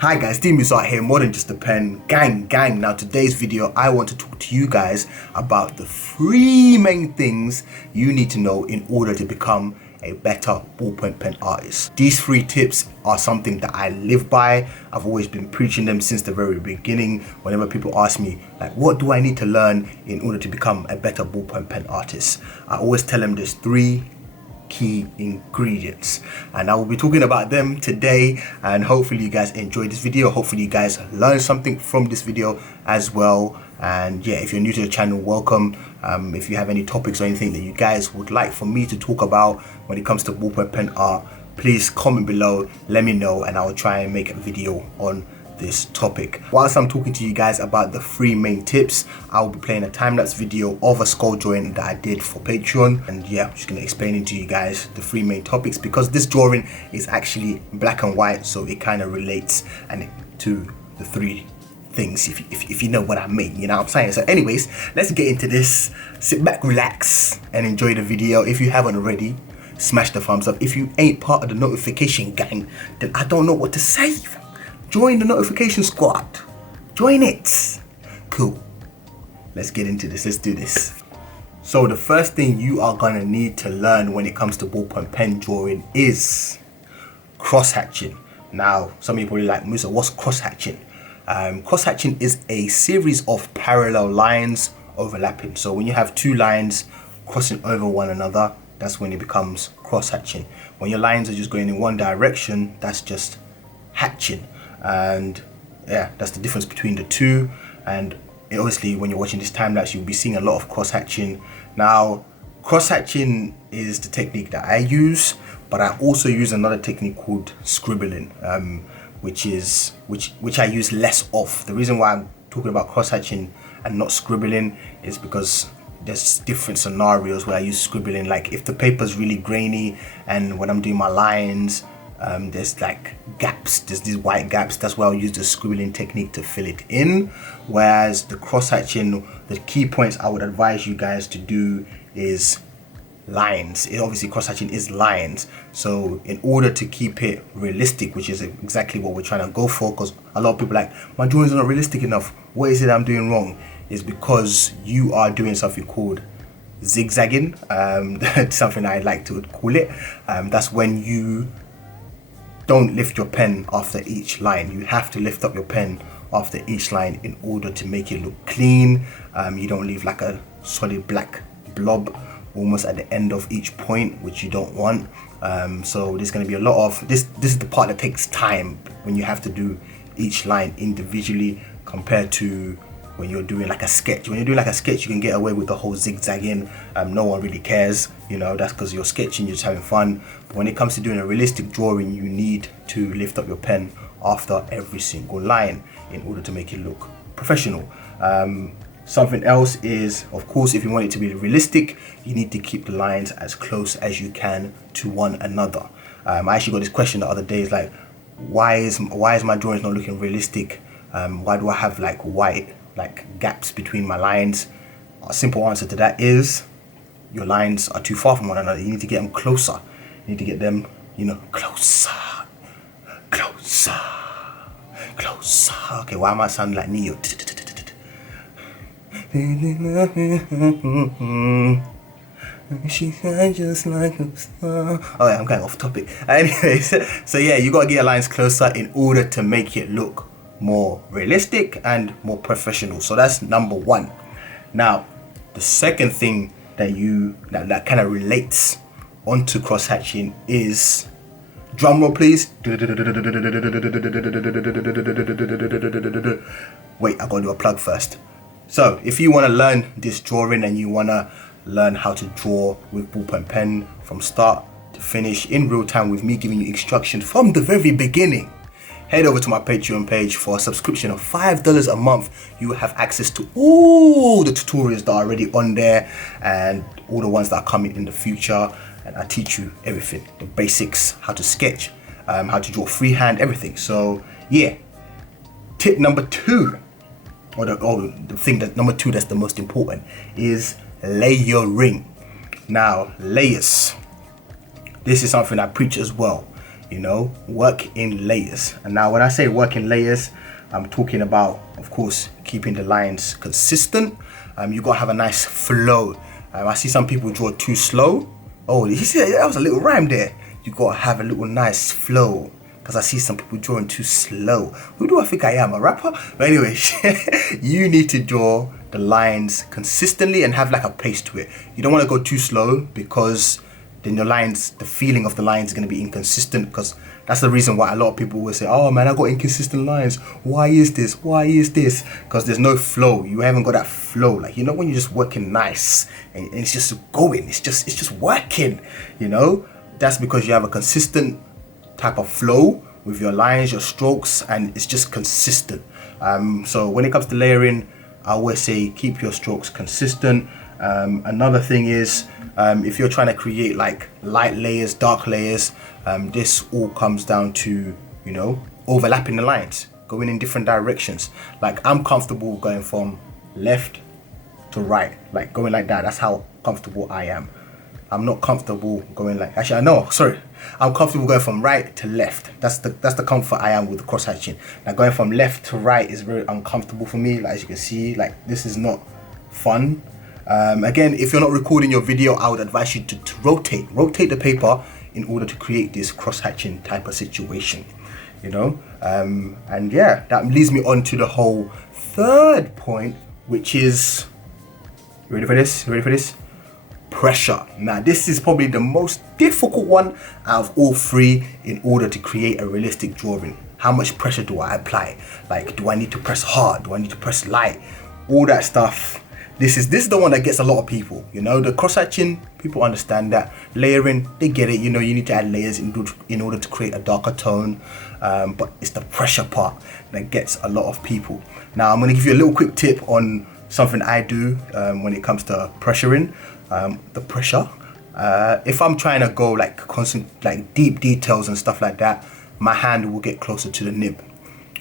Hi guys, DeMoose out here, more than just a pen. Gang. Now today's video, I want to talk to you guys about the 3 main things you need to know in order to become a better ballpoint pen artist. These 3 tips are something that I live by. I've always been preaching them since the very beginning. Whenever people ask me, like, what do I need to learn in order to become a better ballpoint pen artist? I always tell them there's 3 key ingredients, and I will be talking about them today, and hopefully you guys enjoy this video. Hopefully you guys learn something from this video as well. And yeah, if you're new to the channel, welcome. If you have any topics or anything that you guys would like for me to talk about when it comes to ballpoint pen art, please comment below, let me know, and I'll try and make a video on this topic. Whilst I'm talking to you guys about the 3 main tips, I will be playing a time-lapse video of a skull drawing that I did for Patreon, and yeah, I'm just gonna explain to you guys the 3 main topics, because this drawing is actually black and white, so it kind of relates and to the 3 things, if you know what I mean, you know what I'm saying. So anyways, let's get into this. Sit back, relax, and enjoy the video. If you haven't already, smash the thumbs up. If you ain't part of the notification gang, then I don't know what to say. Join the notification squad. Join it. Cool. Let's get into this. Let's do this. So the first thing you are gonna need to learn when it comes to ballpoint pen drawing is cross-hatching. Now, some people are like, Musa, what's cross-hatching? Cross-hatching is a series of parallel lines overlapping. So when you have 2 lines crossing over one another, that's when it becomes cross-hatching. When your lines are just going in one direction, that's just hatching. And yeah, that's the difference between the 2. And obviously when you're watching this time lapse, you'll be seeing a lot of cross-hatching. Now, cross-hatching is the technique that I use, but I also use another technique called scribbling, which I use less of. The reason why I'm talking about cross-hatching and not scribbling is because there's different scenarios where I use scribbling. Like if the paper's really grainy and when I'm doing my lines, there's like gaps, there's these white gaps, that's where I'll use the scribbling technique to fill it in. Whereas the cross-hatching, the key points I would advise you guys to do is lines. Obviously cross-hatching is lines, so in order to keep it realistic, which is exactly what we're trying to go for, because a lot of people are like, my drawings are not realistic enough, what is it I'm doing wrong? Is because you are doing something called zigzagging. That's something I like to call it. That's when you don't lift your pen after each line. You have to lift up your pen after each line in order to make it look clean. You don't leave like a solid black blob almost at the end of each point, which you don't want. So there's going to be a lot of this is the part that takes time, when you have to do each line individually, compared to when you're doing like a sketch. When you're doing like a sketch, you can get away with the whole zigzagging. No one really cares, you know, that's because you're sketching, you're just having fun. But when it comes to doing a realistic drawing, you need to lift up your pen after every single line in order to make it look professional. Something else is, of course, if you want it to be realistic, you need to keep the lines as close as you can to one another. I actually got this question the other day, is like, why is my drawings not looking realistic? Why do I have like white gaps between my lines? A simple answer to that is your lines are too far from one another. You need to get them closer. You need to get them, you know, closer. Okay, why am I sounding like Neo? She just like a star. Oh yeah, I'm going off topic. Anyways, so yeah, you gotta get your lines closer in order to make it look more realistic and more professional. So that's number 1. Now, the second thing that kind of relates onto cross-hatching is, drum roll please. Wait, I gotta do a plug first. So if you want to learn this drawing and you want to learn how to draw with ballpoint pen from start to finish in real time with me giving you instructions from the very beginning, head over to my Patreon page. For a subscription of $5 a month, you will have access to all the tutorials that are already on there and all the ones that are coming in the future. And I teach you everything, the basics, how to sketch, how to draw freehand, everything. So yeah, tip number 2, or the thing that number 2 that's the most important, is layering. Now, layers. This is something I preach as well. you know, work in layers. And now when I say work in layers, I'm talking about, of course, keeping the lines consistent. You gotta have a nice flow. I see some people draw too slow. Oh, you see, that was a little rhyme there. You gotta have a little nice flow, because I see some people drawing too slow. Who do I think I am, a rapper? But anyway, you need to draw the lines consistently and have like a pace to it. You don't want to go too slow, because then your lines, the feeling of the lines is going to be inconsistent, because that's the reason why a lot of people will say, oh man, I got inconsistent lines. Why is this? Why is this? Because there's no flow. You haven't got that flow. Like, you know, when you're just working nice and it's just going, it's just working, you know, that's because you have a consistent type of flow with your lines, your strokes, and it's just consistent. So when it comes to layering, I always say keep your strokes consistent. Another thing is, if you're trying to create like light layers, dark layers, this all comes down to, you know, overlapping the lines, going in different directions. Like, I'm comfortable going from left to right, like going like that. That's how comfortable I am. I'm not comfortable going like, actually, I know, sorry. I'm comfortable going from right to left. That's the comfort I am with the cross hatching. Now, going from left to right is very uncomfortable for me. Like, as you can see, like, this is not fun. Again, if you're not recording your video, I would advise you to rotate the paper in order to create this cross hatching type of situation, you know. And yeah, that leads me on to the whole third point, which is, you ready for this? You ready for this? Pressure. Now, this is probably the most difficult one out of all three in order to create a realistic drawing. How much pressure do I apply? Like, do I need to press hard? Do I need to press light? All that stuff. This is the one that gets a lot of people, you know. The cross hatching, people understand that. Layering, they get it, you know, you need to add layers in order to create a darker tone. But it's the pressure part that gets a lot of people. Now, I'm going to give you a little quick tip on something I do when it comes to pressuring. The pressure. If I'm trying to go like like deep details and stuff like that, my hand will get closer to the nib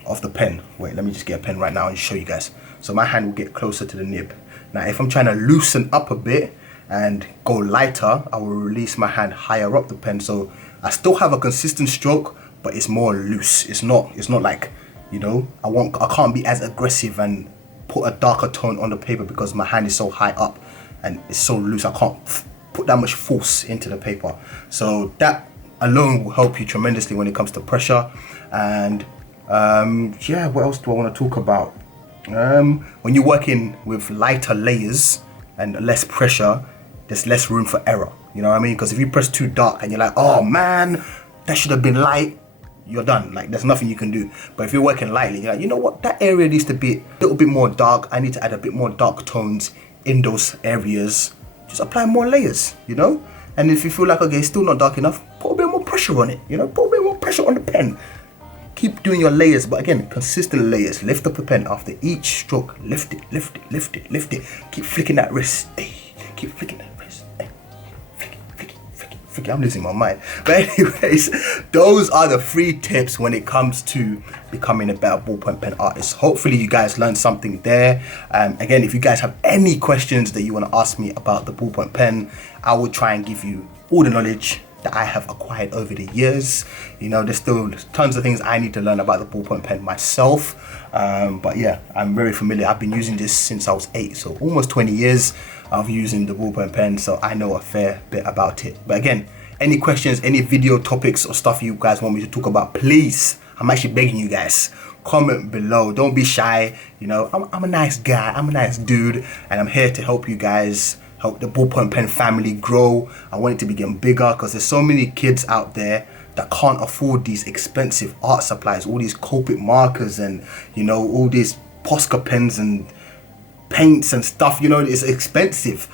of the pen. Wait, let me just get a pen right now and show you guys. So my hand will get closer to the nib. Now, if I'm trying to loosen up a bit and go lighter, I will release my hand higher up the pen. So I still have a consistent stroke, but it's more loose. It's not like, you know, I can't be as aggressive and put a darker tone on the paper because my hand is so high up and it's so loose. I can't put that much force into the paper. So that alone will help you tremendously when it comes to pressure. And yeah, what else do I want to talk about? When you're working with lighter layers and less pressure, there's less room for error. You know what I mean? Because if you press too dark and you're like, oh man, that should have been light, you're done. Like, there's nothing you can do. But if you're working lightly, you're like, you know what, that area needs to be a little bit more dark. I need to add a bit more dark tones in those areas. Just apply more layers, you know? And if you feel like, okay, it's still not dark enough, put a bit more pressure on it, you know? Put a bit more pressure on the pen. Keep doing your layers, but again, consistent layers. Lift up the pen after each stroke. Lift it, lift it, lift it, lift it. Keep flicking that wrist. Hey, keep flicking that wrist. Hey, flick it, flick it, flick it, flick it. I'm losing my mind. But anyways, those are the 3 tips when it comes to becoming a better ballpoint pen artist. Hopefully you guys learned something there. Again, if you guys have any questions that you want to ask me about the ballpoint pen, I will try and give you all the knowledge that I have acquired over the years. You know, there's still tons of things I need to learn about the ballpoint pen myself. But yeah, I'm very familiar. I've been using this since I was 8, so almost 20 years of using the ballpoint pen, so I know a fair bit about it. But again, any questions, any video topics or stuff you guys want me to talk about, please, I'm actually begging you guys, comment below. Don't be shy. You know, I'm a nice guy, I'm a nice dude, and I'm here to help you guys, help the ballpoint pen family grow. I want it to be getting bigger because there's so many kids out there that can't afford these expensive art supplies, all these Copic markers and, you know, all these Posca pens and paints and stuff. You know, it's expensive.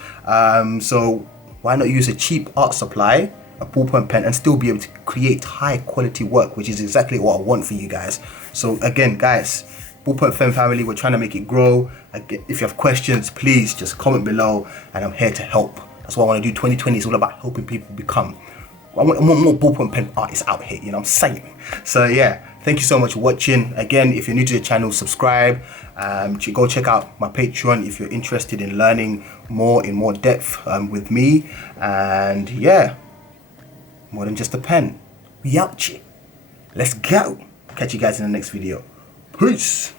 So why not use a cheap art supply, a ballpoint pen, and still be able to create high quality work, which is exactly what I want for you guys. So again, guys, ballpoint pen family, we're trying to make it grow. Again, if you have questions, please just comment below, and I'm here to help. That's what I want to do. 2020 is all about helping people become. I want more ballpoint pen artists out here, you know what I'm saying? So yeah, thank you so much for watching. Again, if you're new to the channel, subscribe. Go check out my Patreon if you're interested in learning more in more depth with me. And yeah, more than just a pen. We out, chick. Let's go. Catch you guys in the next video. Peace.